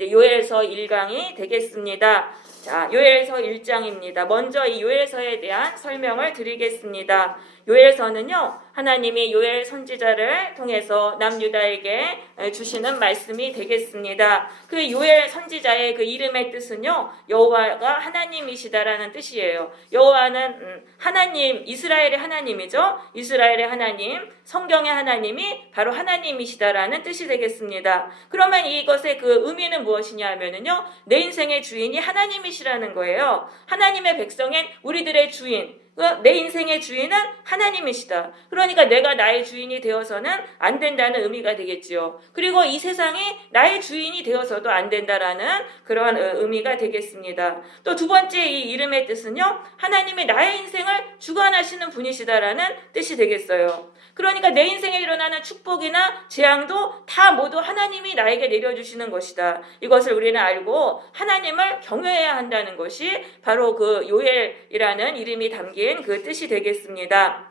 이제 요엘서 1강이 되겠습니다. 자, 요엘서 1장입니다. 먼저 이 요엘서에 대한 설명을 드리겠습니다. 요엘서는요, 하나님이 요엘 선지자를 통해서 남유다에게 주시는 말씀이 되겠습니다. 그 요엘 선지자의 그 이름의 뜻은요, 여호와가 하나님이시다라는 뜻이에요. 여호와는 하나님, 이스라엘의 하나님이죠. 이스라엘의 하나님, 성경의 하나님이 바로 하나님이시다라는 뜻이 되겠습니다. 그러면 이것의 그 의미는 무엇이냐 하면은요, 내 인생의 주인이 하나님이시라는 거예요. 하나님의 백성인 우리들의 주인, 내 인생의 주인은 하나님이시다. 그러니까 내가 나의 주인이 되어서는 안 된다는 의미가 되겠지요. 그리고 이 세상이 나의 주인이 되어서도 안 된다라는 그런 의미가 되겠습니다. 또 두 번째 이 이름의 뜻은요, 하나님이 나의 인생을 주관하시는 분이시다라는 뜻이 되겠어요. 그러니까 내 인생에 일어나는 축복이나 재앙도 다 모두 하나님이 나에게 내려주시는 것이다. 이것을 우리는 알고 하나님을 경외해야 한다는 것이 바로 그 요엘이라는 이름이 담긴 그 뜻이 되겠습니다.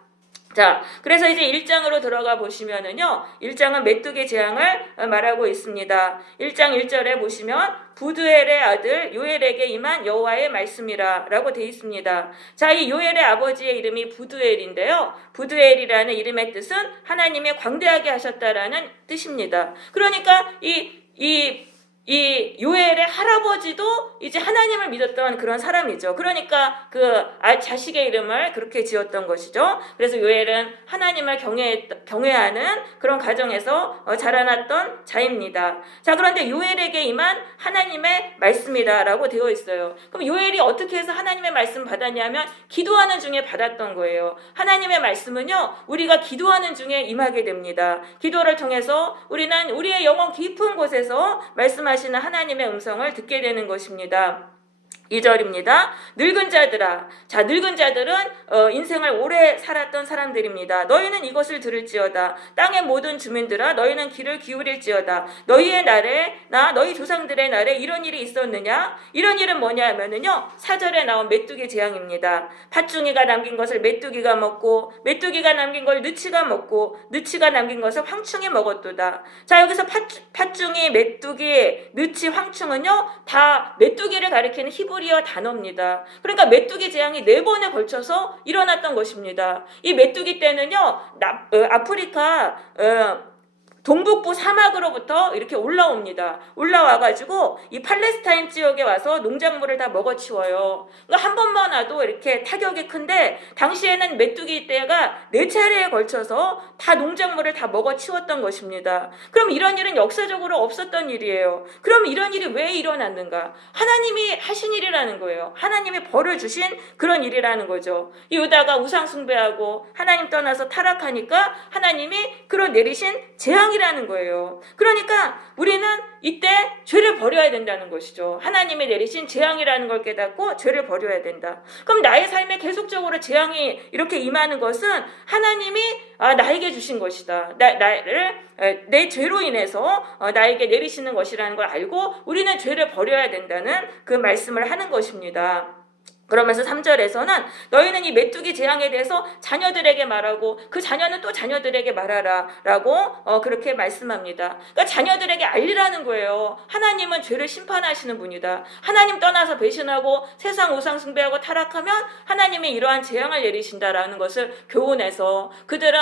자, 그래서 이제 1장으로 들어가 보시면은요, 1장은 메뚜기 재앙을 말하고 있습니다. 1장 1절에 보시면 부두엘의 아들 요엘에게 임한 여호와의 말씀이라 라고 되어 있습니다. 자, 이 요엘의 아버지의 이름이 부두엘인데요, 부두엘이라는 이름의 뜻은 하나님의 광대하게 하셨다라는 뜻입니다. 그러니까 이 요엘의 할아버지도 이제 하나님을 믿었던 그런 사람이죠. 그러니까 그 자식의 이름을 그렇게 지었던 것이죠. 그래서 요엘은 하나님을 경외하는 그런 가정에서 자라났던 자입니다. 자, 그런데 요엘에게 임한 하나님의 말씀이다라고 되어 있어요. 그럼 요엘이 어떻게 해서 하나님의 말씀 받았냐면 기도하는 중에 받았던 거예요. 하나님의 말씀은요, 우리가 기도하는 중에 임하게 됩니다. 기도를 통해서 우리는 우리의 영혼 깊은 곳에서 말씀하시는 하나님의 음성을 듣게 되는 것입니다. 2절입니다. 늙은 자들아. 자, 늙은 자들은 인생을 오래 살았던 사람들입니다. 너희는 이것을 들을지어다. 땅의 모든 주민들아, 너희는 귀를 기울일지어다. 너희의 날에, 너희 조상들의 날에 이런 일이 있었느냐? 이런 일은 뭐냐 하면은요, 4절에 나온 메뚜기 재앙입니다. 팥중이가 남긴 것을 메뚜기가 먹고, 메뚜기가 남긴 걸 느치가 먹고, 느치가 남긴 것을 황충이 먹었도다. 자, 여기서 팥중이, 메뚜기, 느치, 황충은요, 다 메뚜기를 가리키는 히브리어 단어입니다. 그러니까 메뚜기 재앙이 4번에 걸쳐서 일어났던 것입니다. 이 메뚜기 때는요, 아프리카 동북부 사막으로부터 이렇게 올라옵니다. 올라와가지고 이 팔레스타인 지역에 와서 농작물을 다 먹어치워요. 그러니까 한 번만 와도 이렇게 타격이 큰데, 당시에는 메뚜기 떼가 4차례에 걸쳐서 다 농작물을 다 먹어치웠던 것입니다. 그럼 이런 일은 역사적으로 없었던 일이에요. 그럼 이런 일이 왜 일어났는가? 하나님이 하신 일이라는 거예요. 하나님이 벌을 주신 그런 일이라는 거죠. 이 유다가 우상 숭배하고 하나님 떠나서 타락하니까 하나님이 끌어내리신 재앙이라는 거예요. 그러니까 우리는 이때 죄를 버려야 된다는 것이죠. 하나님이 내리신 재앙이라는 걸 깨닫고 죄를 버려야 된다. 그럼 나의 삶에 계속적으로 재앙이 이렇게 임하는 것은 하나님이 나에게 주신 것이다. 내 죄로 인해서 나에게 내리시는 것이라는 걸 알고 우리는 죄를 버려야 된다는 그 말씀을 하는 것입니다. 그러면서 3절에서는 너희는 이 메뚜기 재앙에 대해서 자녀들에게 말하고 그 자녀는 또 자녀들에게 말하라 라고 그렇게 말씀합니다. 그러니까 자녀들에게 알리라는 거예요. 하나님은 죄를 심판하시는 분이다. 하나님 떠나서 배신하고 세상 우상 숭배하고 타락하면 하나님이 이러한 재앙을 내리신다라는 것을 교훈해서 그들은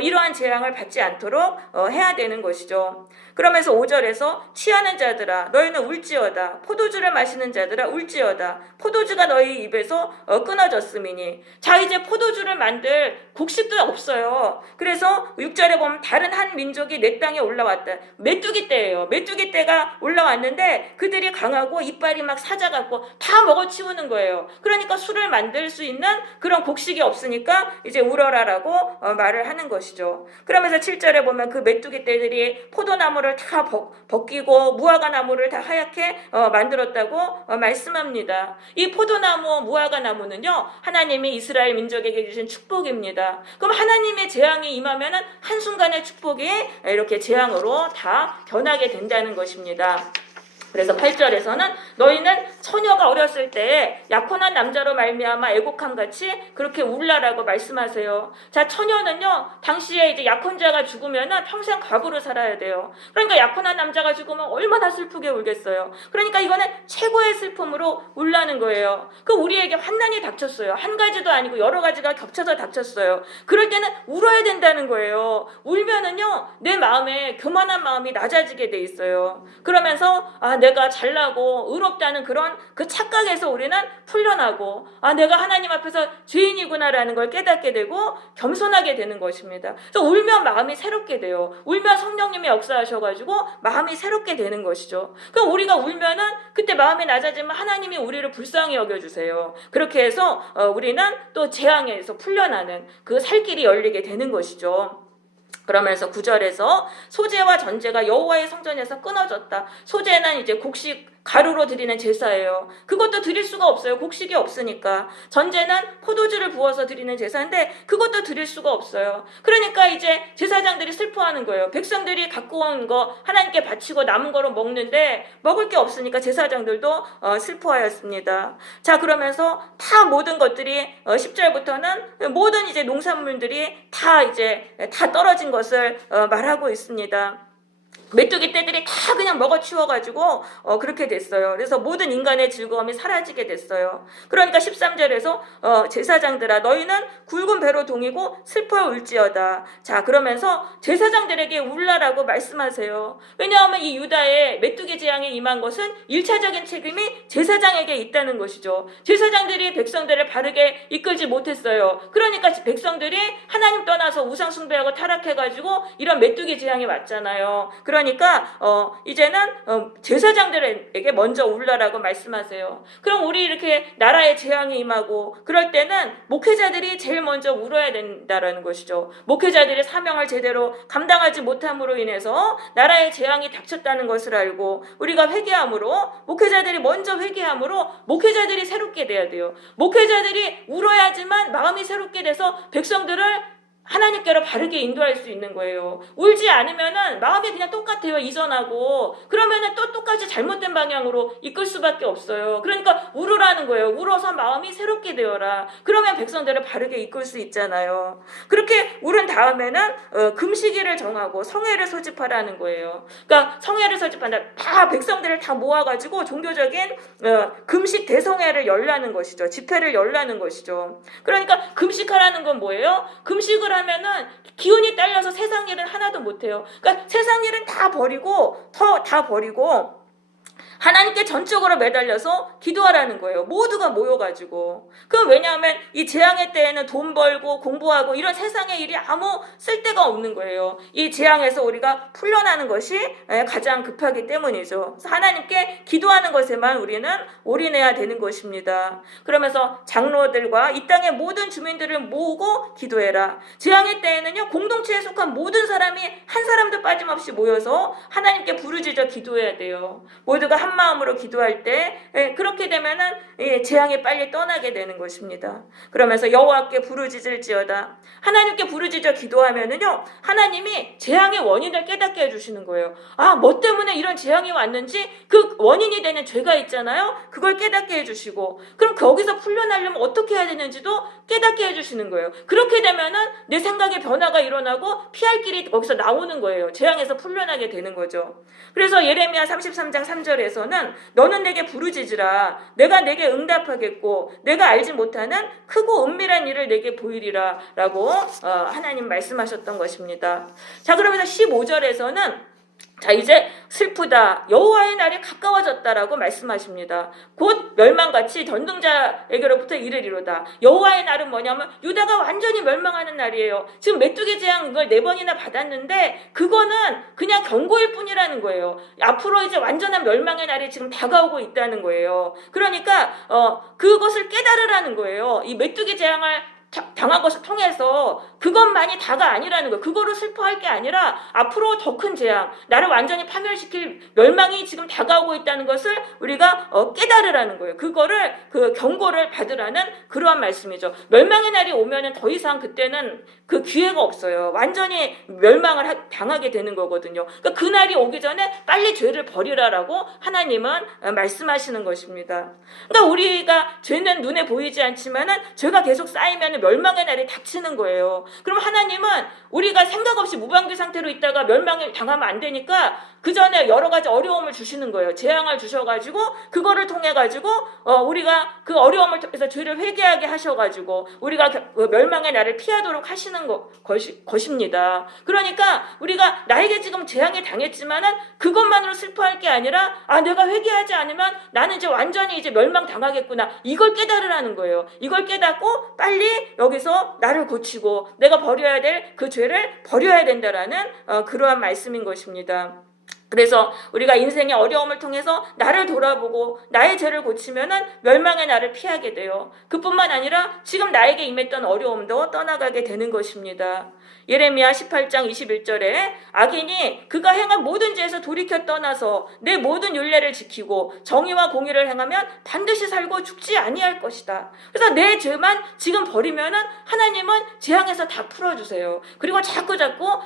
이러한 재앙을 받지 않도록 해야 되는 것이죠. 그러면서 5절에서 취하는 자들아 너희는 울지어다. 포도주를 마시는 자들아 울지어다. 포도주가 너희 입에서 끊어졌음이니. 자, 이제 포도주를 만들 곡식도 없어요. 그래서 6절에 보면 다른 한 민족이 내 땅에 올라왔다. 메뚜기 떼예요. 메뚜기 떼가 올라왔는데 그들이 강하고 이빨이 막 사자같고 다 먹어치우는 거예요. 그러니까 술을 만들 수 있는 그런 곡식이 없으니까 이제 울어라라고 말을 하는 것이죠. 그러면서 7절에 보면 그 메뚜기 떼들이 포도나무를 다 벗기고 무화과 나무를 다 하얗게 만들었다고 말씀합니다. 이 포도나무, 무화과 나무는요, 하나님이 이스라엘 민족에게 주신 축복입니다. 그럼 하나님의 재앙이 임하면은 한순간의 축복이 이렇게 재앙으로 다 변하게 된다는 것입니다. 그래서 8절에서는 너희는 처녀가 어렸을 때 약혼한 남자로 말미암아 애곡함 같이 그렇게 울라라고 말씀하세요. 자, 처녀는요 당시에 이제 약혼자가 죽으면은 평생 과부로 살아야 돼요. 그러니까 약혼한 남자가 죽으면 얼마나 슬프게 울겠어요. 그러니까 이거는 최고의 슬픔으로 울라는 거예요. 그 우리에게 환난이 닥쳤어요. 한 가지도 아니고 여러 가지가 겹쳐서 닥쳤어요. 그럴 때는 울어야 된다는 거예요. 울면은요 내 마음에 교만한 마음이 낮아지게 돼 있어요. 그러면서 내가 잘나고 의롭다는 그런 그 착각에서 우리는 풀려나고 내가 하나님 앞에서 죄인이구나라는 걸 깨닫게 되고 겸손하게 되는 것입니다. 그래서 울면 마음이 새롭게 돼요. 울면 성령님이 역사하셔가지고 마음이 새롭게 되는 것이죠. 그럼 우리가 울면은 그때 마음이 낮아지면 하나님이 우리를 불쌍히 여겨주세요. 그렇게 해서 우리는 또 재앙에서 풀려나는 그 살 길이 열리게 되는 것이죠. 그러면서 9절에서 소재와 전제가 여호와의 성전에서 끊어졌다. 소재는 이제 곡식 가루로 드리는 제사예요. 그것도 드릴 수가 없어요. 곡식이 없으니까. 전제는 포도주를 부어서 드리는 제사인데 그것도 드릴 수가 없어요. 그러니까 이제 제사장들이 슬퍼하는 거예요. 백성들이 갖고 온 거 하나님께 바치고 남은 거로 먹는데 먹을 게 없으니까 제사장들도 슬퍼하였습니다. 자, 그러면서 다 모든 것들이 10절부터는 모든 이제 농산물들이 다 떨어진 것을 말하고 있습니다. 메뚜기 떼들이 다 그냥 먹어치워가지고 그렇게 됐어요. 그래서 모든 인간의 즐거움이 사라지게 됐어요. 그러니까 13절에서 제사장들아 너희는 굵은 배로 동이고 슬퍼 울지어다. 자, 그러면서 제사장들에게 울라라고 말씀하세요. 왜냐하면 이 유다의 메뚜기 재앙이 임한 것은 1차적인 책임이 제사장에게 있다는 것이죠. 제사장들이 백성들을 바르게 이끌지 못했어요. 그러니까 백성들이 하나님 떠나서 우상 숭배하고 타락해가지고 이런 메뚜기 재앙이 왔잖아요. 그러니까 이제는 제사장들에게 먼저 울라라고 말씀하세요. 그럼 우리 이렇게 나라의 재앙이 임하고 그럴 때는 목회자들이 제일 먼저 울어야 된다라는 것이죠. 목회자들이 사명을 제대로 감당하지 못함으로 인해서 나라의 재앙이 닥쳤다는 것을 알고 우리가 회개함으로 목회자들이 먼저 회개함으로 목회자들이 새롭게 돼야 돼요. 목회자들이 울어야지만 마음이 새롭게 돼서 백성들을 하나님께로 바르게 인도할 수 있는 거예요. 울지 않으면은 마음이 그냥 똑같아요. 이전하고. 그러면은 또 똑같이 잘못된 방향으로 이끌 수밖에 없어요. 그러니까 울으라는 거예요. 울어서 마음이 새롭게 되어라. 그러면 백성들을 바르게 이끌 수 있잖아요. 그렇게 울은 다음에는 금식일을 정하고 성회를 소집하라는 거예요. 그러니까 성회를 소집한다. 다 백성들을 다 모아가지고 종교적인 금식 대성회를 열라는 것이죠. 집회를 열라는 것이죠. 그러니까 금식하라는 건 뭐예요? 금식을 하면은 기운이 딸려서 세상 일은 하나도 못해요. 그러니까 세상 일은 다 버리고 하나님께 전적으로 매달려서 기도하라는 거예요. 모두가 모여가지고. 그럼 왜냐하면 이 재앙의 때에는 돈 벌고 공부하고 이런 세상의 일이 아무 쓸데가 없는 거예요. 이 재앙에서 우리가 풀려나는 것이 가장 급하기 때문이죠. 그래서 하나님께 기도하는 것에만 우리는 올인해야 되는 것입니다. 그러면서 장로들과 이 땅의 모든 주민들을 모으고 기도해라. 재앙의 때에는요, 공동체에 속한 모든 사람이 한 사람도 빠짐없이 모여서 하나님께 부르짖어 기도해야 돼요. 모두가 한 마음으로 기도할 때 그렇게 되면은 재앙이 빨리 떠나게 되는 것입니다. 그러면서 여호와께 부르짖을지어다. 하나님께 부르짖어 기도하면은요, 하나님이 재앙의 원인을 깨닫게 해주시는 거예요. 뭐 때문에 이런 재앙이 왔는지 그 원인이 되는 죄가 있잖아요. 그걸 깨닫게 해주시고, 그럼 거기서 풀려나려면 어떻게 해야 되는지도 깨닫게 해주시는 거예요. 그렇게 되면은 내 생각의 변화가 일어나고 피할 길이 거기서 나오는 거예요. 재앙에서 풀려나게 되는 거죠. 그래서 예레미야 33장 3절에서는 너는 내게 부르짖으라. 내가 내게 응답하겠고 내가 알지 못하는 크고 은밀한 일을 내게 보이리라 라고 하나님 말씀하셨던 것입니다. 자, 그러면서 15절에서는 이제 슬프다. 여호와의 날이 가까워졌다라고 말씀하십니다. 곧 멸망같이 전등자에게로부터 이르리로다. 여호와의 날은 뭐냐면 유다가 완전히 멸망하는 날이에요. 지금 메뚜기 재앙 이걸 4번이나 받았는데 그거는 그냥 경고일 뿐이라는 거예요. 앞으로 이제 완전한 멸망의 날이 지금 다가오고 있다는 거예요. 그러니까 그것을 깨달으라는 거예요. 이 메뚜기 재앙을 당한 것을 통해서 그것만이 다가 아니라는 거예요. 그거로 슬퍼할 게 아니라 앞으로 더 큰 재앙, 나를 완전히 파멸시킬 멸망이 지금 다가오고 있다는 것을 우리가 깨달으라는 거예요. 그거를 그 경고를 받으라는 그러한 말씀이죠. 멸망의 날이 오면은 더 이상 그때는 그 기회가 없어요. 완전히 멸망을 당하게 되는 거거든요. 그러니까 그 날이 오기 전에 빨리 죄를 버리라라고 하나님은 말씀하시는 것입니다. 그러니까 우리가 죄는 눈에 보이지 않지만은 죄가 계속 쌓이면 멸망의 날이 닥치는 거예요. 그럼 하나님은 우리가 생각 없이 무방비 상태로 있다가 멸망을 당하면 안 되니까 그 전에 여러 가지 어려움을 주시는 거예요. 재앙을 주셔가지고 그거를 통해가지고 우리가 그 어려움을 통해서 죄를 회개하게 하셔가지고 우리가 멸망의 날을 피하도록 하시는 것입니다. 그러니까 우리가 나에게 지금 재앙이 당했지만은 그것만으로 슬퍼할 게 아니라 내가 회개하지 않으면 나는 이제 완전히 이제 멸망 당하겠구나. 이걸 깨달으라는 거예요. 이걸 깨닫고 빨리 여기서 나를 고치고 내가 버려야 될 그 죄를 버려야 된다라는 그러한 말씀인 것입니다. 그래서 우리가 인생의 어려움을 통해서 나를 돌아보고 나의 죄를 고치면은 멸망의 날을 피하게 돼요. 그뿐만 아니라 지금 나에게 임했던 어려움도 떠나가게 되는 것입니다. 예레미야 18장 21절에 악인이 그가 행한 모든 죄에서 돌이켜 떠나서 내 모든 율례를 지키고 정의와 공의를 행하면 반드시 살고 죽지 아니할 것이다. 그래서 내 죄만 지금 버리면은 하나님은 재앙에서 다 풀어주세요. 그리고 자꾸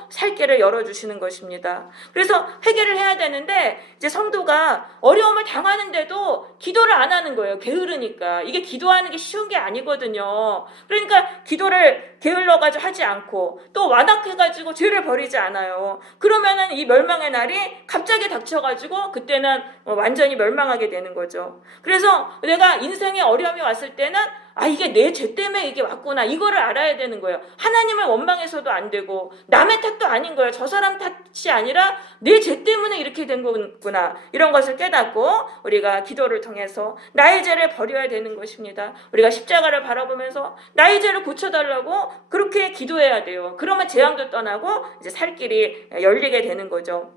살 길을 열어주시는 것입니다. 그래서 회개를 해야 되는데 이제 성도가 어려움을 당하는데도 기도를 안 하는 거예요. 게으르니까. 이게 기도하는 게 쉬운 게 아니거든요. 그러니까 기도를 게을러가지고 하지 않고 또 완악해가지고 죄를 버리지 않아요. 그러면은 이 멸망의 날이 갑자기 닥쳐가지고 그때는 완전히 멸망하게 되는 거죠. 그래서 내가 인생에 어려움이 왔을 때는 이게 내 죄 때문에 이게 왔구나. 이거를 알아야 되는 거예요. 하나님을 원망해서도 안 되고 남의 탓도 아닌 거예요. 저 사람 탓이 아니라 내 죄 때문에 이렇게 된 거구나. 이런 것을 깨닫고 우리가 기도를 통해서 나의 죄를 버려야 되는 것입니다. 우리가 십자가를 바라보면서 나의 죄를 고쳐달라고 그렇게 기도해야 돼요. 그러면 재앙도 떠나고 이제 살 길이 열리게 되는 거죠.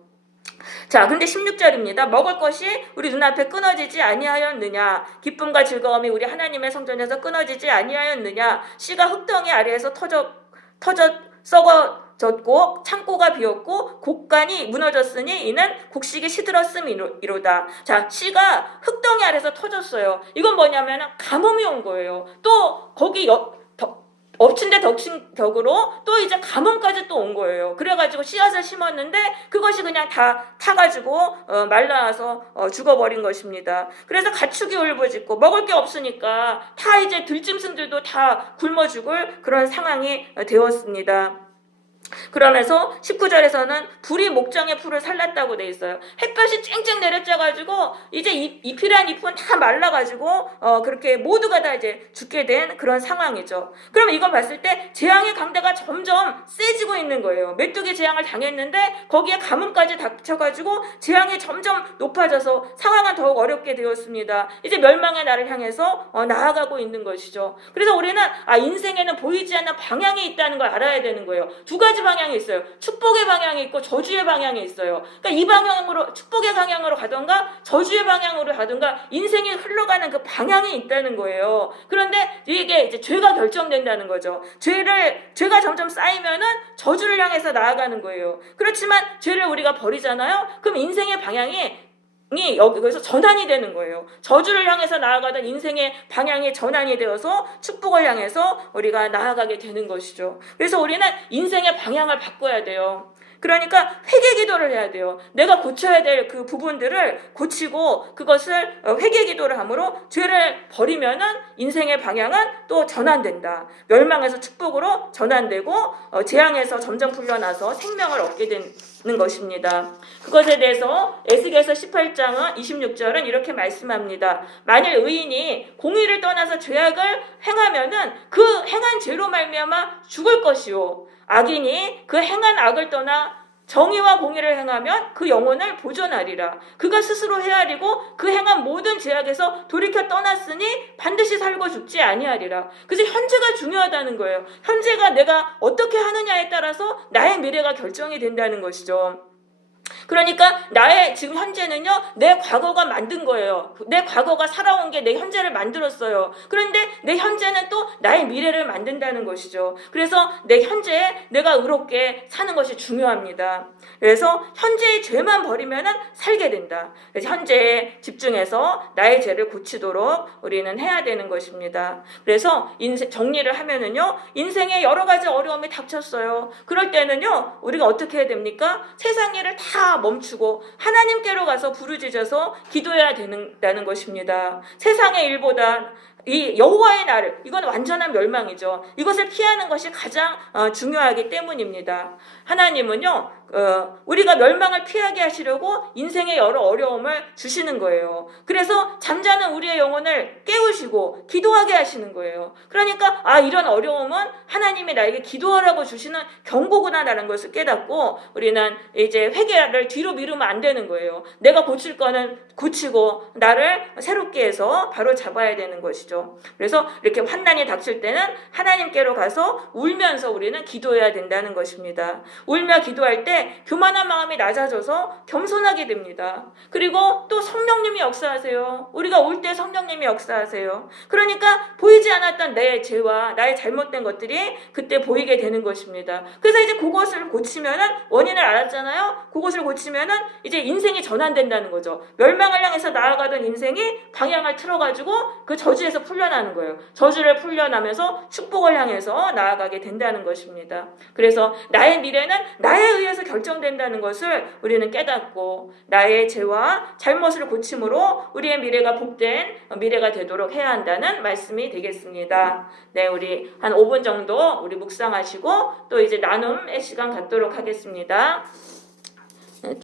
자, 근데 16절입니다. 먹을 것이 우리 눈앞에 끊어지지 아니하였느냐? 기쁨과 즐거움이 우리 하나님의 성전에서 끊어지지 아니하였느냐? 씨가 흙덩이 아래에서 터져 썩어졌고 창고가 비었고 곡간이 무너졌으니 이는 곡식이 시들었음이로다. 자, 씨가 흙덩이 아래에서 터졌어요. 이건 뭐냐면 가뭄이 온 거예요. 또 거기 엎친 데 덮친 격으로 또 이제 가뭄까지 또 온 거예요. 그래가지고 씨앗을 심었는데 그것이 그냥 다 타가지고 말라서 죽어버린 것입니다. 그래서 가축이 울부짖고 먹을 게 없으니까 다 이제 들짐승들도 다 굶어 죽을 그런 상황이 되었습니다. 그러면서 19절에서는 불이 목장의 풀을 살랐다고 돼 있어요. 햇볕이 쨍쨍 내려져가지고 이제 잎이란 잎은 다 말라가지고 그렇게 모두가 다 이제 죽게 된 그런 상황이죠. 그럼 이걸 봤을 때 재앙의 강도가 점점 세지고 있는 거예요. 메뚜기 재앙을 당했는데 거기에 가뭄까지 닥쳐가지고 재앙이 점점 높아져서 상황은 더욱 어렵게 되었습니다. 이제 멸망의 날을 향해서 나아가고 있는 것이죠. 그래서 우리는 인생에는 보이지 않는 방향이 있다는 걸 알아야 되는 거예요. 두 가지 방향이 있어요. 축복의 방향이 있고 저주의 방향이 있어요. 그러니까 이 방향으로 축복의 방향으로 가던가 저주의 방향으로 가던가 인생이 흘러가는 그 방향이 있다는 거예요. 그런데 이게 이제 죄가 결정된다는 거죠. 죄가 점점 쌓이면은 저주를 향해서 나아가는 거예요. 그렇지만 죄를 우리가 버리잖아요. 그럼 인생의 방향이 여기서 전환이 되는 거예요. 저주를 향해서 나아가던 인생의 방향이 전환이 되어서 축복을 향해서 우리가 나아가게 되는 것이죠. 그래서 우리는 인생의 방향을 바꿔야 돼요. 그러니까 회개 기도를 해야 돼요. 내가 고쳐야 될 그 부분들을 고치고 그것을 회개 기도를 함으로 죄를 버리면은 인생의 방향은 또 전환된다. 멸망에서 축복으로 전환되고 재앙에서 점점 풀려나서 생명을 얻게 되는 것입니다. 그것에 대해서 에스겔서 18장은 26절은 이렇게 말씀합니다. 만일 의인이 공의를 떠나서 죄악을 행하면은 그 행한 죄로 말미암아 죽을 것이요 악인이 그 행한 악을 떠나 정의와 공의를 행하면 그 영혼을 보존하리라. 그가 스스로 헤아리고 그 행한 모든 죄악에서 돌이켜 떠났으니 반드시 살고 죽지 아니하리라. 그래서 현재가 중요하다는 거예요. 현재가 내가 어떻게 하느냐에 따라서 나의 미래가 결정이 된다는 것이죠. 그러니까 나의 지금 현재는요, 내 과거가 만든 거예요. 내 과거가 살아온 게 내 현재를 만들었어요. 그런데 내 현재는 또 나의 미래를 만든다는 것이죠. 그래서 내 현재에 내가 의롭게 사는 것이 중요합니다. 그래서 현재의 죄만 버리면은 살게 된다. 그래서 현재에 집중해서 나의 죄를 고치도록 우리는 해야 되는 것입니다. 그래서 정리를 하면은요, 인생에 여러 가지 어려움이 닥쳤어요. 그럴 때는요, 우리가 어떻게 해야 됩니까? 세상 일을 다 멈추고 하나님께로 가서 부르짖어서 기도해야 된다는 것입니다. 세상의 일보다 이 여호와의 날을, 이건 완전한 멸망이죠. 이것을 피하는 것이 가장 중요하기 때문입니다. 하나님은요, 우리가 멸망을 피하게 하시려고 인생의 여러 어려움을 주시는 거예요. 그래서 잠자는 우리의 영혼을 깨우시고 기도하게 하시는 거예요. 그러니까 이런 어려움은 하나님이 나에게 기도하라고 주시는 경고구나라는 것을 깨닫고 우리는 이제 회개를 뒤로 미루면 안 되는 거예요. 내가 고칠 거는 고치고 나를 새롭게 해서 바로 잡아야 되는 것이죠. 그래서 이렇게 환난이 닥칠 때는 하나님께로 가서 울면서 우리는 기도해야 된다는 것입니다. 울며 기도할 때 교만한 마음이 낮아져서 겸손하게 됩니다. 그리고 또 성령님이 역사하세요. 우리가 울 때 성령님이 역사하세요. 그러니까 보이지 않았던 내 죄와 나의 잘못된 것들이 그때 보이게 되는 것입니다. 그래서 이제 그것을 고치면은, 원인을 알았잖아요. 그것을 고치면은 이제 인생이 전환된다는 거죠. 멸망을 향해서 나아가던 인생이 방향을 틀어가지고 그 저주에서 풀려나는 거예요. 저주를 풀려나면서 축복을 향해서 나아가게 된다는 것입니다. 그래서 나의 미래는 나에 의해서 결정된다는 것을 우리는 깨닫고 나의 죄와 잘못을 고침으로 우리의 미래가 복된 미래가 되도록 해야 한다는 말씀이 되겠습니다. 네, 우리 한 5분 정도 우리 묵상하시고 또 이제 나눔의 시간 갖도록 하겠습니다.